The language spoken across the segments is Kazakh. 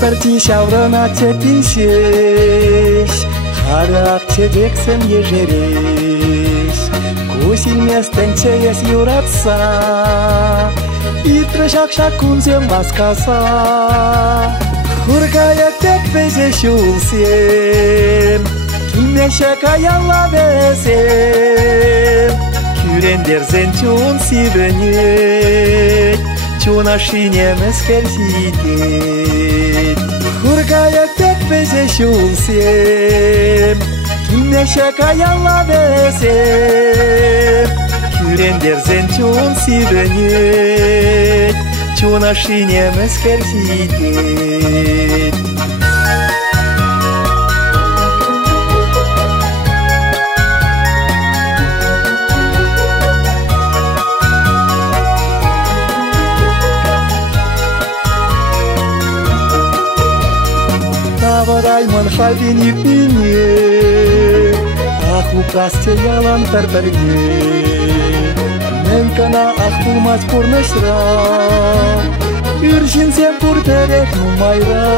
Perti shaurana тепинсеш, харак чедексем ежереш. Кусин местенче ес юратса, и трешак кунзем баскаса. Хургая тек везе шулсем, кинеше каяла везем. Кюрендерзен чун сивенет, чуна шинем эскерситет. Хургая тек везе шулсем, кинеше каяла везем. Кюрендерзен чун сивенет, чуна шинем эскерситет. Раймон хальдин ипине, аху касте ялан перперне. Менкана ахтулмас пурнышра, үржинсем пуртерек нумайра.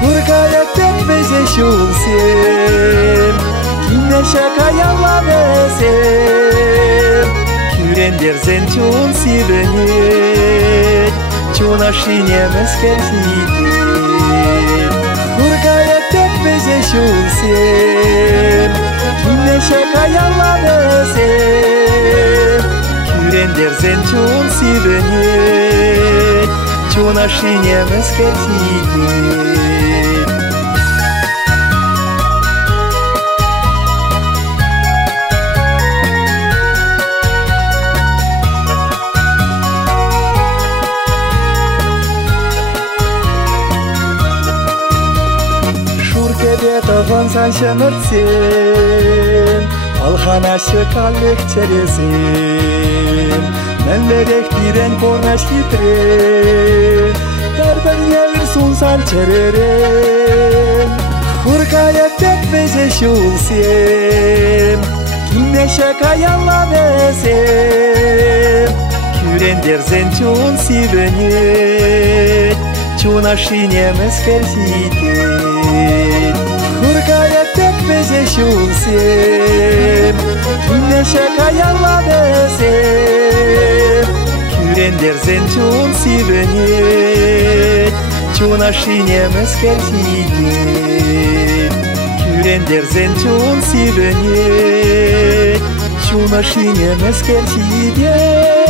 Хургая тек везе шулсем, кинеше каяла везем. Кюрендерзен чун сивенет, чуна шинем эскерситет. Хургая тек везе шулсем, кинеше каяла везем. Кюрендерзен чун сивенет, чуна шинем эскерситет. Вансан шемерсем, алхана шекалек черезем. Менлерек тирен корнаш хитре, тербен елир сунсан черерем. Хургая тек везе шулсем, кинеше каяла везем. Кюрендерзен чун сивенет, чуна шинем эскерситет. Хургая тек везе шулсем, кинеше каяла везем. Кюрендерзен чун сивенет, чуна шинем эскерситет. Кюрендерзен чун сивенет, чуна шинем эскерситет.